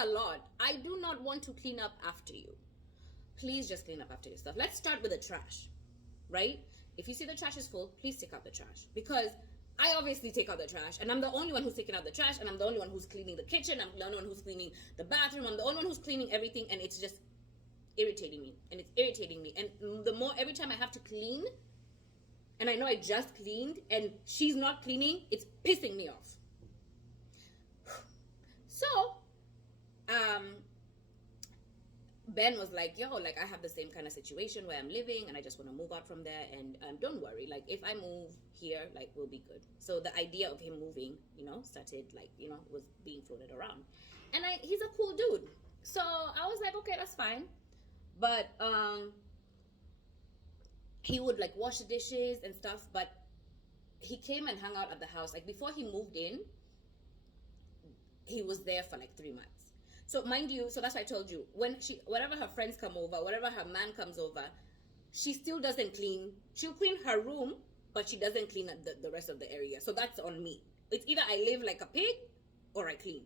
a lot. I do not want to clean up after you. Please just clean up after yourself. Let's start with the trash, right? If you see the trash is full, please take out the trash. Because I obviously take out the trash, and I'm the only one who's taking out the trash, and I'm the only one who's cleaning the kitchen, I'm the only one who's cleaning the bathroom, I'm the only one who's cleaning everything, and it's just irritating me. And it's irritating me. And the more, every time I have to clean, and I know I just cleaned, and she's not cleaning, it's pissing me off. So, Ben was like, yo, like I have the same kind of situation where I'm living and I just want to move out from there, and don't worry, like if I move here, like we'll be good. So the idea of him moving, started like, was being floated around. And he's a cool dude. So I was like, okay, that's fine. But he would like wash the dishes and stuff, but he came and hung out at the house. Like before he moved in, he was there for like 3 months. So mind you, so that's why I told you, whenever her friends come over, whenever her man comes over, she still doesn't clean. She'll clean her room, but she doesn't clean the rest of the area. So that's on me. It's either I live like a pig or I clean.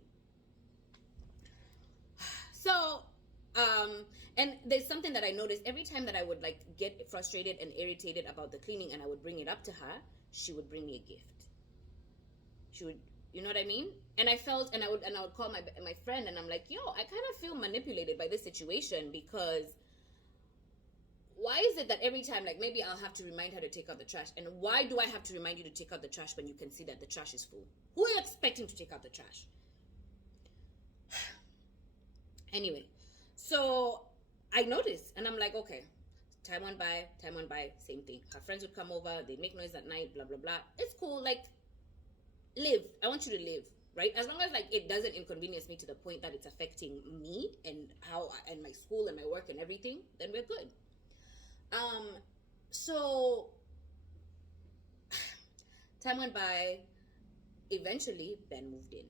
So, and there's something that I noticed every time that I would like get frustrated and irritated about the cleaning and I would bring it up to her, she would bring me a gift. She would, you know what I mean? And I felt, and I would call my friend, and I'm like, yo, I kind of feel manipulated by this situation, because why is it that every time, like maybe I'll have to remind her to take out the trash, and why do I have to remind you to take out the trash when you can see that the trash is full? Who are you expecting to take out the trash? Anyway, so I noticed, and I'm like, okay, time went by, same thing. Her friends would come over, they'd make noise at night, blah, blah, blah. It's cool, like, live. I want you to live, right? As long as like it doesn't inconvenience me to the point that it's affecting me and and my school and my work and everything, then we're good. So time went by. Eventually Ben moved in.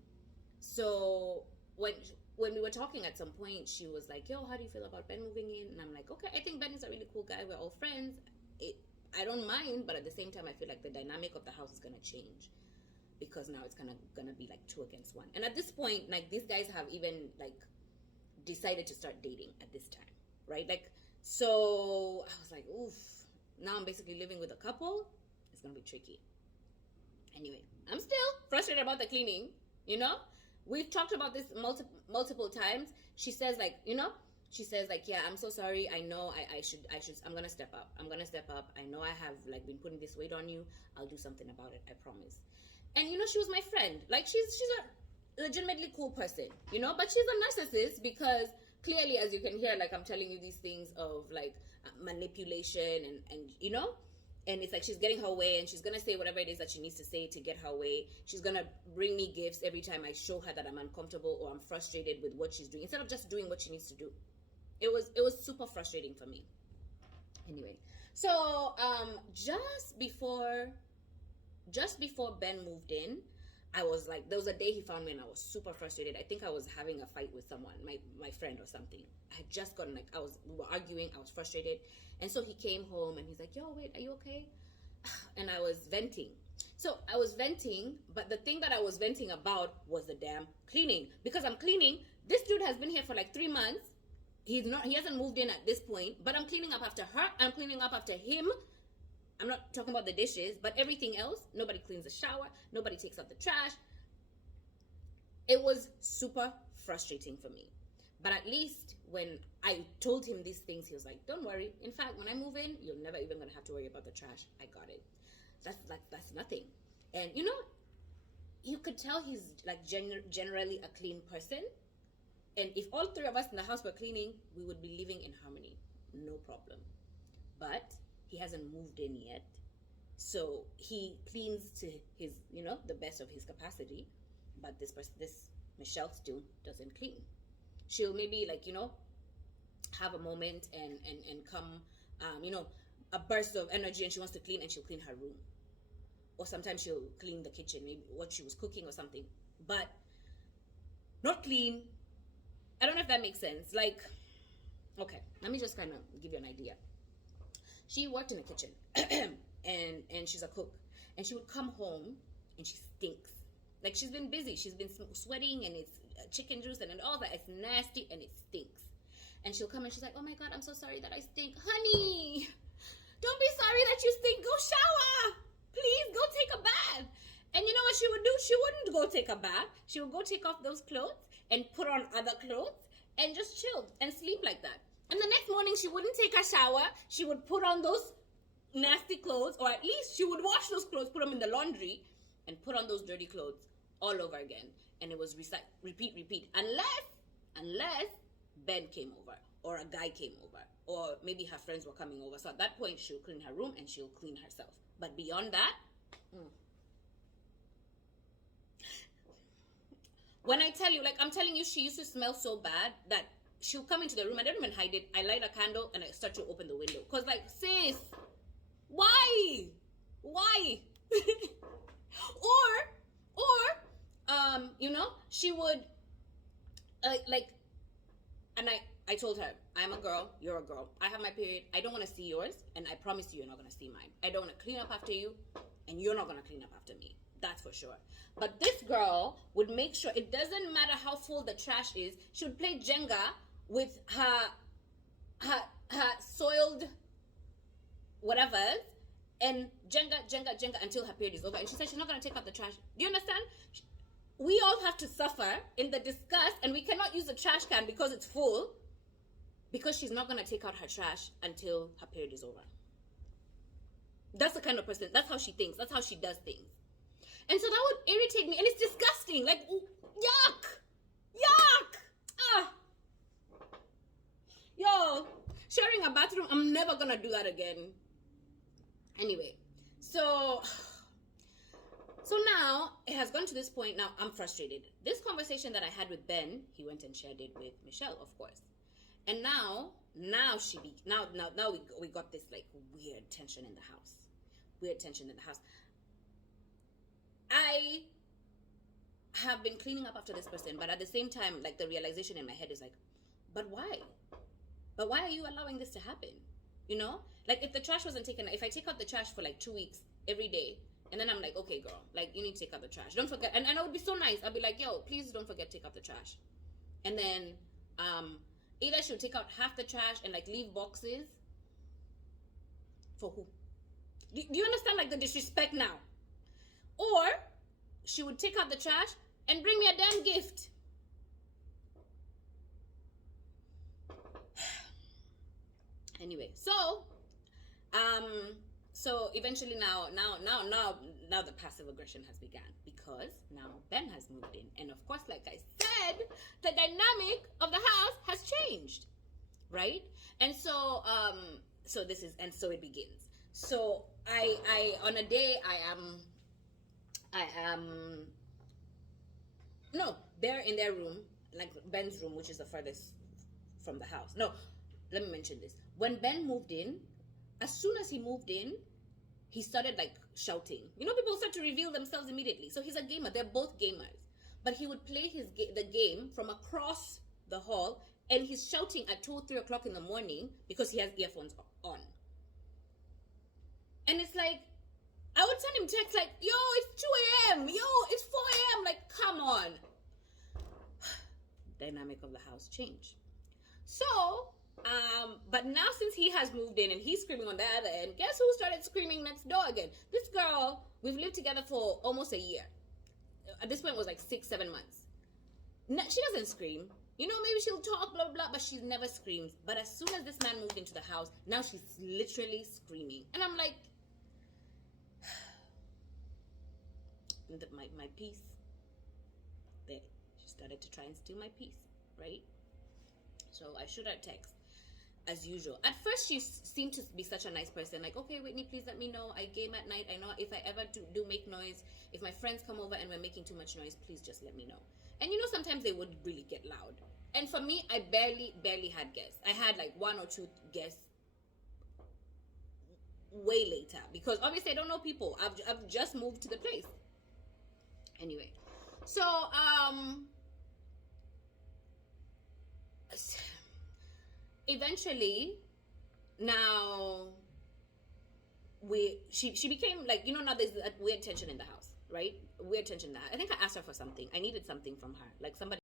So when we were talking at some point, she was like, yo, how do you feel about Ben moving in? And I'm like, okay, I think Ben is a really cool guy, we're all friends. I don't mind, but at the same time I feel like the dynamic of the house is going to change, because now it's gonna be like 2 against 1. And at this point, like these guys have even like decided to start dating at this time, right? Like, so I was like, oof, now I'm basically living with a couple. It's gonna be tricky. Anyway, I'm still frustrated about the cleaning, we've talked about this multiple times. She says like, yeah, I'm so sorry. I know I should, I'm gonna step up. I know I have like been putting this weight on you. I'll do something about it, I promise. And she was my friend. Like she's a legitimately cool person, but she's a narcissist, because clearly, as you can hear, like I'm telling you these things of like manipulation and it's like she's getting her way, and she's gonna say whatever it is that she needs to say to get her way. She's gonna bring me gifts every time I show her that I'm uncomfortable or I'm frustrated with what she's doing, instead of just doing what she needs to do. It was super frustrating for me. Anyway, so just before Ben moved in, I was like, there was a day he found me and I was super frustrated. I think I was having a fight with someone, my friend or something. I had just gotten like, we were arguing, I was frustrated. And so he came home and he's like, yo, wait, are you okay? And I was venting. So I was venting, but the thing that I was venting about was the damn cleaning. Because I'm cleaning, this dude has been here for like 3 months. He hasn't moved in at this point, but I'm cleaning up after her, I'm cleaning up after him. I'm not talking about the dishes, but everything else, nobody cleans the shower, nobody takes out the trash. It was super frustrating for me. But at least when I told him these things, he was like, don't worry. In fact, when I move in, you're never even going to have to worry about the trash. I got it. That's nothing. And you could tell he's like generally a clean person. And if all 3 of us in the house were cleaning, we would be living in harmony. No problem. But he hasn't moved in yet. So he cleans to his, the best of his capacity. But this Michelle still doesn't clean. She'll maybe like, have a moment and come, a burst of energy, and she wants to clean, and she'll clean her room. Or sometimes she'll clean the kitchen, maybe what she was cooking or something. But not clean. I don't know if that makes sense. Like, okay, let me just kind of give you an idea. She worked in the kitchen and she's a cook, and she would come home and she stinks. Like she's been busy, she's been sweating, and chicken juice and all that. It's nasty and it stinks. And she'll come and she's like, oh my God, I'm so sorry that I stink. Honey, don't be sorry that you stink. Go shower. Please go take a bath. And you know what she would do? She wouldn't go take a bath. She would go take off those clothes and put on other clothes and just chill and sleep like that. And the next morning, she wouldn't take a shower. She would put on those nasty clothes, or at least she would wash those clothes, put them in the laundry, and put on those dirty clothes all over again. And it was repeat. Unless Ben came over, or a guy came over, or maybe her friends were coming over. So at that point, she'll clean her room and she'll clean herself. But beyond that, when I tell you, like I'm telling you, she used to smell so bad that she'll come into the room. I don't even hide it. I light a candle and I start to open the window. Because like, sis, why? or, you know, she would, and I told her, I'm a girl, you're a girl. I have my period. I don't want to see yours. And I promise you're not going to see mine. I don't want to clean up after you. And you're not going to clean up after me. That's for sure. But this girl would make sure, it doesn't matter how full the trash is, she would play Jenga with her soiled whatevers, and Jenga until her period is over. And she said she's not going to take out the trash. Do you understand? We all have to suffer in the disgust, and we cannot use the trash can because it's full, because she's not going to take out her trash until her period is over. That's the kind of person, that's how she thinks, that's how she does things. And so that would irritate me, and it's disgusting. Like, yuck! Yo, sharing a bathroom, I'm never gonna do that again. Anyway, so now it has gone to this point. Now I'm frustrated. This conversation that I had with Ben, he went and shared it with Michelle, of course. And now we got this like weird tension in the house. I have been cleaning up after this person, but at the same time, like the realization in my head is like, but why? But why are you allowing this to happen? You know? Like if the trash wasn't taken, if I take out the trash for like 2 weeks every day, and then I'm like, okay, girl, like you need to take out the trash. Don't forget. And I would be so nice. I'd be like, yo, please don't forget to take out the trash. And then either she'll take out half the trash and like leave boxes. For who? Do you understand like the disrespect now? Or she would take out the trash and bring me a damn gift. Anyway, so eventually now the passive aggression has begun, because now Ben has moved in, and of course, like I said, the dynamic of the house has changed, right? And so so it begins. So I on a day they're in their room, like Ben's room, which is the furthest from the house. No, let me mention this. When Ben moved in, as soon as he moved in, he started like shouting. You know, people start to reveal themselves immediately. So he's a gamer. They're both gamers. But he would play the game from across the hall, and he's shouting at 2 or 3 o'clock in the morning because he has earphones on. And it's like, I would send him texts like, yo, it's 2 a.m. Yo, it's 4 a.m. Like, come on. Dynamic of the house changed. So, but now since he has moved in and he's screaming on the other end, guess who started screaming next door again? This girl, we've lived together for almost a year. At this point, it was like 6-7 months. She doesn't scream. You know, maybe she'll talk, blah, blah, blah, but she never screams. But as soon as this man moved into the house, now she's literally screaming. And I'm like, my peace. There, she started to try and steal my peace, right? So I shoot her text as usual. At first, she seemed to be such a nice person. Like, okay, Whitney, please let me know. I game at night. I know if I ever do make noise, if my friends come over and we're making too much noise, please just let me know. And you know, sometimes they would really get loud. And for me, I barely had guests. I had like 1 or 2 guests way later, because obviously I don't know people. I've just moved to the place. Anyway, so eventually, now she became like, you know, now there's a weird tension in the house, right? Weird tension in the house. I think I asked her for something. I needed something from her, like somebody